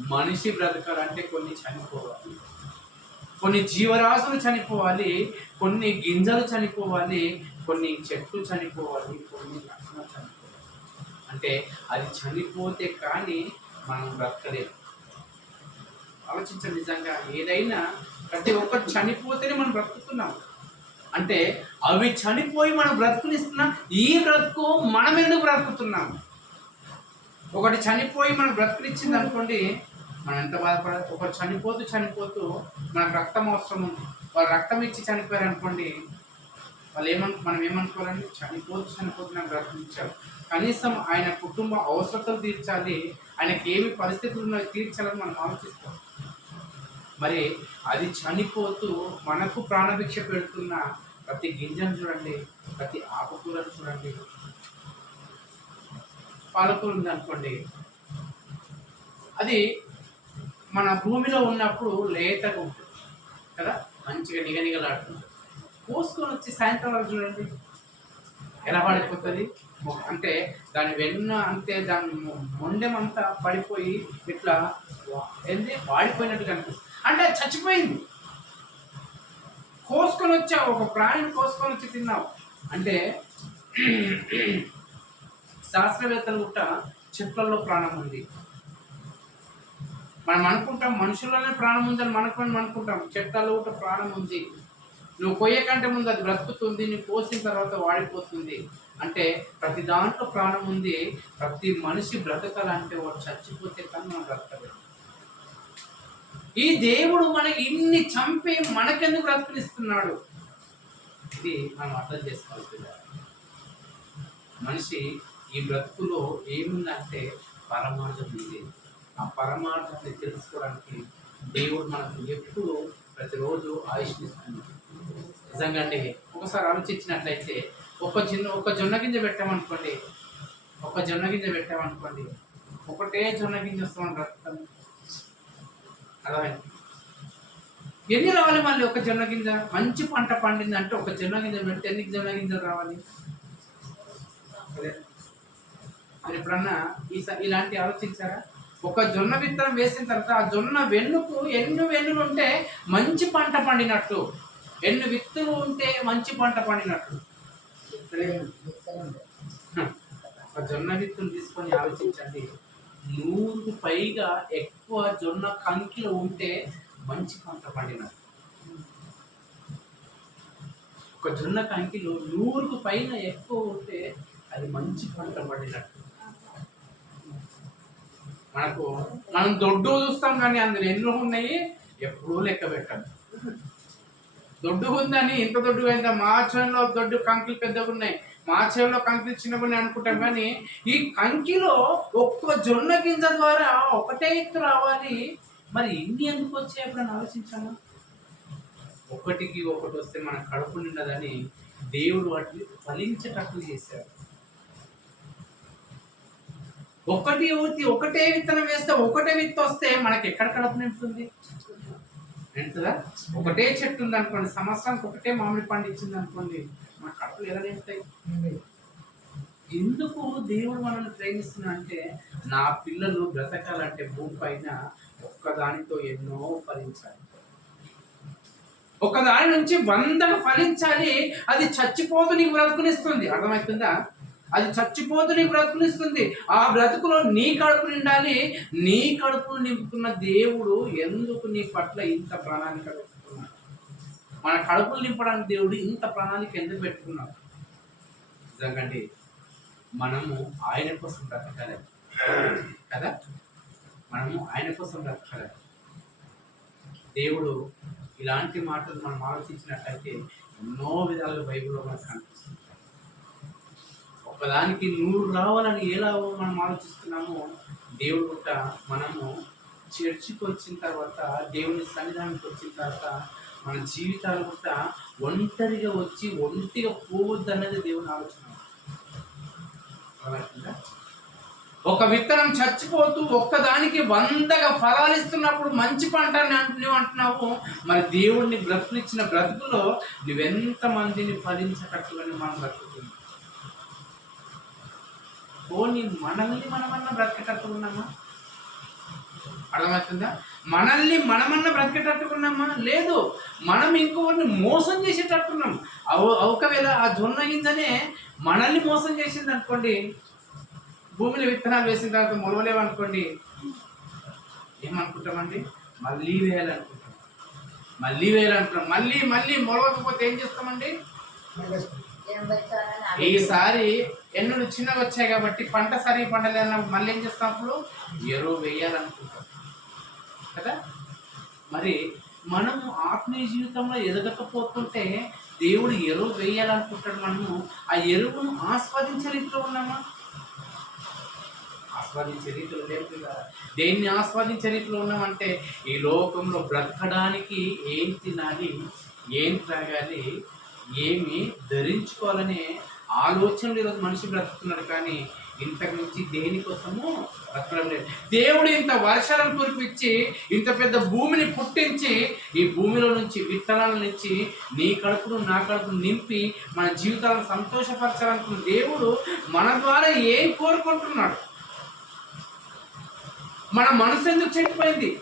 మనిషి బ్రతకాలంటే కొన్ని చనిపోవాలి. కొన్ని జీవరాశులు చనిపోవాలి కొన్ని గింజలు చనిపోవాలి కొన్ని చెట్లు చనిపోవాలి కొన్ని లక్షణాలు చనిపోవాలి. అంటే అది చనిపోతే కానీ మనం బ్రతకలేము. ఆలోచించండి నిజంగా ఏదైనా ప్రతి ఒక్కరు చనిపోతేనే మనం బ్రతుకుతున్నాం. అంటే అవి చనిపోయి మనం బ్రతుకునిస్తున్నాం ఈ బ్రతుకు మనం ఎందుకు బ్రతుకుతున్నాం? ఒకటి చనిపోయి మనం బ్రతుకునిచ్చింది అనుకోండి మనం ఎంత బాధపడాలి ఒకరు చనిపోతూ చనిపోతూ మనకు రక్తం అవసరం ఉంది. వాళ్ళు రక్తం ఇచ్చి చనిపోయారు అనుకోండి వాళ్ళు ఏమను మనం ఏమనుకోవాలండి? చనిపోతూ చనిపోతూ నాకు బ్రతికించారు కనీసం ఆయన కుటుంబ అవసరతలు తీర్చాలి ఆయనకి ఏమి పరిస్థితులు ఉన్నాయో తీర్చాలని మనం ఆలోచిస్తాం. మరి అది చనిపోతూ మనకు ప్రాణభిక్ష పెడుతున్న ప్రతి గింజను చూడండి ప్రతి ఆకుకూరను చూడండి పాలకూర ఉందనుకోండి. అది మన భూమిలో ఉన్నప్పుడు లేతగా ఉంటుంది. కదా? మంచిగా నిగనిగలాడుతుంది. కోసుకొని వచ్చి సాయంత్రం వరకు చూడండి. ఎలా పడిపోతుంది అంటే దాని వెన్న అంతే దాని మొండెమంతా పడిపోయి ఇట్లా ఏంది? వాడిపోయినట్టు కనిపిస్తుంది అంటే అది చచ్చిపోయింది. కోసుకొని వచ్చావు ఒక ప్రాణిని కోసుకొని వచ్చి తిన్నావు. అంటే శాస్త్రవేత్తలు గుట్ట చెట్లలో ప్రాణం ఉంది. మనం అనుకుంటాం మనుషుల్లోనే ప్రాణం ఉందని మనకు మనం అనుకుంటాం చెట్లలో కూడా ప్రాణం ఉంది. నువ్వు కొయ్య కంటే ముందు అది బ్రతుకుతుంది నువ్వు కోసిన తర్వాత వాడిపోతుంది. అంటే ప్రతి దాంట్లో ప్రాణం ఉంది ప్రతి మనిషి బ్రతకాలంటే వాడు చచ్చిపోతే కానీ మనం బ్రతకలేదు ఈ దేవుడు మనకి ఇన్ని చంపి మనకెందుకు బ్రతుకునిస్తున్నాడు? ఇది మనం అర్థం చేసుకోవాలి మనిషి ఈ బ్రతుకులో ఏముందంటే పరమార్థం ఉంది. ఆ పరమార్థాన్ని తెలుసుకోవడానికి దేవుడు మనకు ఎప్పుడు ప్రతిరోజు ఆయుష్నిస్తుంది. నిజంగా అండి ఒకసారి ఆలోచించినట్లయితే ఒక చిన్న ఒక జొన్న గింజ పెట్టామనుకోండి ఒక జొన్న గింజ పెట్టామనుకోండి ఒకటే జొన్న గింజ వస్తామని బ్రతుకుతాం అర్థమైంది? ఎన్ని రావాలి మళ్ళీ ఒక జొన్న గింజ? మంచి పంట పండింది అంటే ఒక జొన్న గింజ పెడితే ఎన్ని జొన్న గింజలు రావాలి? అదే ఎప్పుడన్నా ఈ ఇలాంటి ఆలోచించారా? ఒక జొన్న విత్తనం వేసిన తర్వాత ఆ జొన్న వెన్నుకు ఎన్ని వెన్నులు ఉంటే మంచి పంట పండినట్టు? ఎన్ని విత్తులు ఉంటే మంచి పంట పండినట్టు? ఒక జొన్న విత్తులు తీసుకొని ఆలోచించండి. నూరుకు పైగా ఎక్కువ జొన్న కంకిలో ఉంటే మంచి పంట పండినట్టు. ఒక జొన్న కంకిలో నూరుకు పైన ఎక్కువ ఉంటే అది మంచి పంట పండినట్టు. మనకు మనం దొడ్డు చూస్తాం కానీ అందులో ఎన్నో ఉన్నాయి ఎప్పుడూ లెక్క పెట్టాం. దొడ్డు ఉందని ఇంత దొడ్డు అయిందా? మా చేనులో దొడ్డు కంకిలు పెద్దగా ఉన్నాయి. మా చేనులో కంకిలు చిన్నగా ఉన్నాయి అనుకుంటాం కానీ ఈ కంకిలో ఒక్క జొన్న గింజ ద్వారా ఒకటే ఎత్తు రావాలి. మరి ఎన్ని ఎందుకు వచ్చాయి ఎప్పుడైనా ఆలోచించామా ఒకటికి ఒకటి వస్తే మన కడుపు నిండదని దేవుడు వాటిని ఫలించేటట్లు చేశారు ఒకటి ఊతి ఒకటే విత్తనం వేస్తే ఒకటే విత్తు వస్తే మనకి ఎక్కడ కడప నింపుతుంది? ఎంతదా ఒకటే చెట్టు ఉంది అనుకోండి సంవత్సరానికి ఒకటే మామిడి పండు ఇచ్చింది అనుకోండి మన కడపలు ఎలా నింపుతాయి? ఎందుకు దేవుడు మనల్ని ప్రేమిస్తున్నా అంటే నా పిల్లలు బ్రతకాలంటే భూమి పైన ఒక్కదానితో ఎన్నో ఫలించాలి. ఒకదాని నుంచి వందలు ఫలించాలి అది చచ్చిపోతూ నీకు బ్రతుకునిస్తుంది. అర్థమవుతుందా? అది చచ్చిపోతూ నీ బ్రతుకునిస్తుంది ఆ బ్రతుకులో నీ కడుపు నిండాలి. నీ కడుపును నింపుతున్న దేవుడు ఎందుకు నీ పట్ల ఇంత ప్రణాళిక పెట్టుకున్నాడు మన కడుపులు నింపడానికి దేవుడు ఇంత ప్రణాళిక ఎందుకు పెట్టుకున్నాడు? ఎందుకంటే మనము ఆయన కోసం బ్రతకాలి. కదా? మనము ఆయన కోసం బ్రతకాలి. దేవుడు ఇలాంటి మాటలు మనం ఆలోచించినట్లయితే ఎన్నో విధాలుగా బైబిల్లో మనకు కనిపిస్తుంది. ఒకదానికి నూరు రావాలని ఎలా మనం ఆలోచిస్తున్నామో దేవుడు కూడా మనము చర్చికి వచ్చిన తర్వాత దేవుని సన్నిధానానికి వచ్చిన తర్వాత మన జీవితాలు కూడా ఒంటరిగా వచ్చి ఒంటిగా పోవద్దు అన్నది దేవుని ఆలోచన. ఒక విత్తనం చచ్చిపోతూ ఒక్కదానికి వందగా ఫలాలు ఇస్తున్నప్పుడు మంచి పంట అని అంటు- నువ్వు అంటున్నావు. మరి దేవుడిని బ్రతుకునిచ్చిన బ్రతుకులో నువ్వెంత మందిని ఫలించటట్టుగా మనం బ్రతుకుతుంది పోనీ మనల్ని మనమన్నా బ్రతికేటట్టుకున్నామా ఉన్నామా? అర్థమవుతుందా? మనల్ని మనమన్నా బ్రతికేటట్టుకున్నామా లేదు. మనం ఇంకొకరిని మోసం చేసేటట్టున్నాం అవ- ఒకవేళ ఆ జొన్న గింజనే మనల్ని మోసం చేసింది అనుకోండి భూమిలో విత్తనాలు వేసిన తర్వాత మొలవలేవనుకోండి ఏమనుకుంటామండి? మళ్ళీ వేయాలనుకుంటాం. మళ్ళీ వేయాలనుకుంటాం. మళ్ళీ మళ్ళీ మొలవకపోతే ఏం చేస్తామండి? ఈసారి ఎన్నులు చిన్నగా వచ్చాయి కాబట్టి పంట సరిగా పండలేదన్నప్పుడు మళ్ళీ ఏం చేస్తాం అప్పుడు? ఎరువు వేయాలనుకుంటాం. కదా? మరి మనము ఆత్మీయ జీవితంలో ఎదగకపోతుంటే దేవుడు ఎరువు వేయాలనుకుంటాడు మనము. ఆ ఎరువును ఆస్వాదించే రీతిలో ఉన్నామా? ఆస్వాదించే రీతిలో లేదు కదా. దేన్ని ఆస్వాదించే రీతిలో ఉన్నామంటే ఈ లోకంలో బ్రతకడానికి ఏం తినాలి ఏం త్రాగాలి ఏమి ధరించుకోవాలనే ఆలోచనలు ఈరోజు మనిషి బ్రతుకుతున్నాడు. కానీ ఇంతకు మించి దేనికోసము బ్రతకడం లేదు. దేవుడు ఇంత వర్షాలను కురిపించి ఇంత పెద్ద భూమిని పుట్టించి ఈ భూమిలో నుంచి విత్తనాల నుంచి నీ కడుపును నా కడుపును నింపి మన జీవితాలను సంతోషపరచాలనుకున్న దేవుడు మన ద్వారా ఏం కోరుకుంటున్నాడు? మన మనసు ఎందుకు చెడిపోయింది?